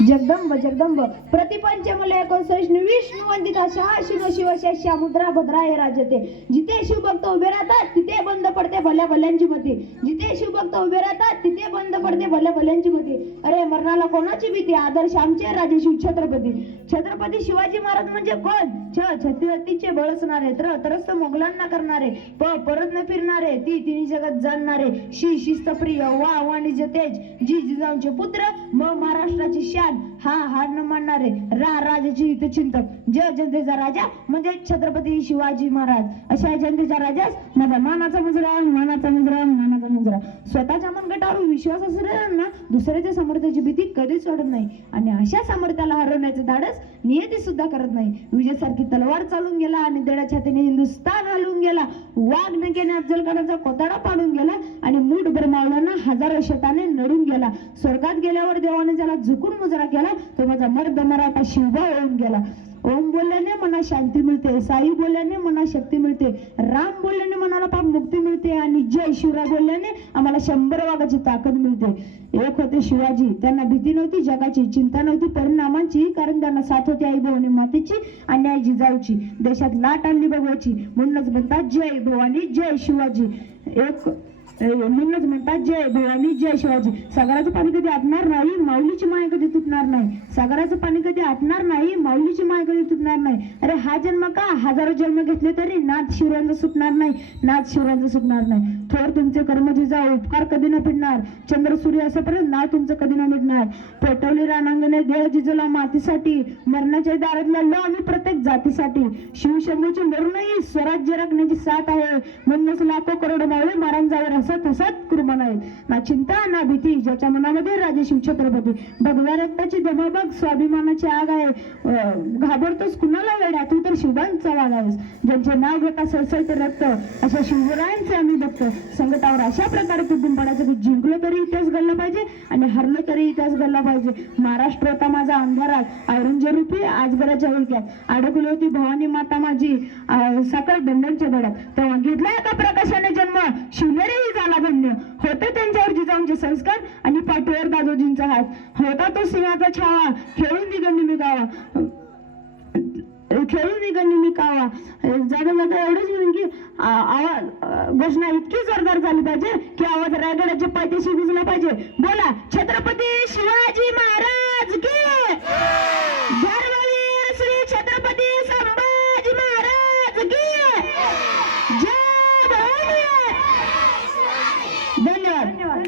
जगदंब जगदंब प्रतिपंचमले एकोणसैष्णवी विष्णू वंदिता शहा शिव शिवशा मुद्रा भद्रा हे राजते. जिथे शिवभक्त उभे राहतात तिथे बंद पडते भल्या भल्यांची मती. जिथे शिवभक्त उभे राहतात तिथे बंद पडते भल्या भल्यांची मती. अरे मरणाला कोणाची भीती, आदर्श आमचे राजे शिव छत्रपती. छत्रपती शिवाजी महाराज म्हणजे कोण? छत्रपतीचे बळसणारे, त्रस्त मोगलांना करणारे, परत न फिरणारे, तिन्ही जगात जाणणारे, शिस्त प्रिय, वाणिज्य तेज, जिजाऊंचे पुत्र, महाराष्ट्राची शान, हार न मानणारे, राजाची हितचिंतक, जनतेचा राजा म्हणजे छत्रपती शिवाजी महाराज. अशा जनतेच्या राजास माझा मानाचा मुजरा, मानाचा मुजरा, मानाचा मुजरा. स्वतःच्या मनगटावर विश्वास असलेल्यांना दुसऱ्याच्या सामर्थ्याची भीती कधीच वाटत नाही आणि अशा सामर्थ्याला हरवण्याचे धाडस नियती सुद्धा करत नाही. विजयसारखी तलवार चालून गेला आणि दड्या छातीने हिंदुस्थान हलवून गेला. वाघ नकेने अफजल खानाचा कोताडा पाडून गेला आणि मूठभर मावळ्यांना हजारो शेताने नडून गेला. स्वर्गात गेल्यावर देवाने ज्याला झुकून मुजरा केला तो माझा मर्द मराठा शिवबा होऊन गेला. ओम बोलल्याने मनात शांती मिळते, साई बोलल्याने मनात शक्ती मिळते, राम बोलल्याने मनाला पाप मुक्ती मिळते आणि जय शिवराय बोलल्याने आम्हाला 100 वाघाची ताकद मिळते. एक होते शिवाजी, त्यांना भीती नव्हती जगाची, चिंता नव्हती परिणामांची, कारण त्यांना साथ होती आई भवानी मातेची आणि आई जिजाऊची. देशात लाट आणली बघवायची, म्हणूनच म्हणतात जय भवानी जय शिवाजी. म्हणूनच म्हणतात जय भवानी जय शिवाजी. सागराचं पाणी कधी आटणार नाही, माऊलीची माय कधी तुटणार नाही. सागराचं पाणी कधी आटणार नाही, माऊलीची माय कधी तुटणार नाही. अरे हा जन्म का, हजारो जन्म घेतले तरी नाथ शिवरायांचं सुटणार नाही, नाथ शिवरायांचं सुटणार नाही. थोर तुमचे कर्म जिजाऊ, उपकार कधी न फिरणार, चंद्र सूर्य असेपर्यंत नाव तुमचं कधी न मिटणार. पेटवली रानांगणे देह जिजला मातीसाठी, मरणाच्या दारात लढलो आम्ही प्रत्येक जातीसाठी. शिवशंभूची मरूनही स्वराज्य राखण्याची साथ आहे, म्हणूनच लाखो करोड मावळे मारांजावर हसत हसत कुर्बान आहेत. ना चिंता ना भीती ज्याच्या मनामध्ये राजे शिव छत्रपती. भगव्या रक्ताची धमाबग स्वाभिमानाची आग आहे, घाबरतोस कुणाला वेड्या, तू तर शिवबांचा वाघ आहेस. ज्यांचे नाव घेता सळसळते रक्त अशा शिवरायांचे आम्ही बघतो. संकटावर अशा प्रकारे तुटून पडायचं की जिंकलो तरी इतिहास घडला पाहिजे आणि हरलो तरी इतिहास घडला पाहिजे. महाराष्ट्र होता माझा अंधारात, औरंगजेरूपी आजगराच्या विळक्यात, अडकली होती भवानी माता माझी सकळ बंधनच्या गड्यात. तेव्हा घेतला एका प्रकाशाने जन्म, शिवनेरीही झाला धन्य. होते त्यांच्यावर जिजाऊंचे संस्कार आणि पाठीवर दादोजींचा हात. होता तो सिंहाचा छावा, खेळून निघून मी गावा, खेळून निघून मी कावा. जागा जागा एवढंच म्हणून की आवाज घोषणा इतकी जोरदार झाली पाहिजे की आवाज रायगडाच्या पायथ्याशी गुंजला पाहिजे. बोला छत्रपती शिवाजी महाराज की जय.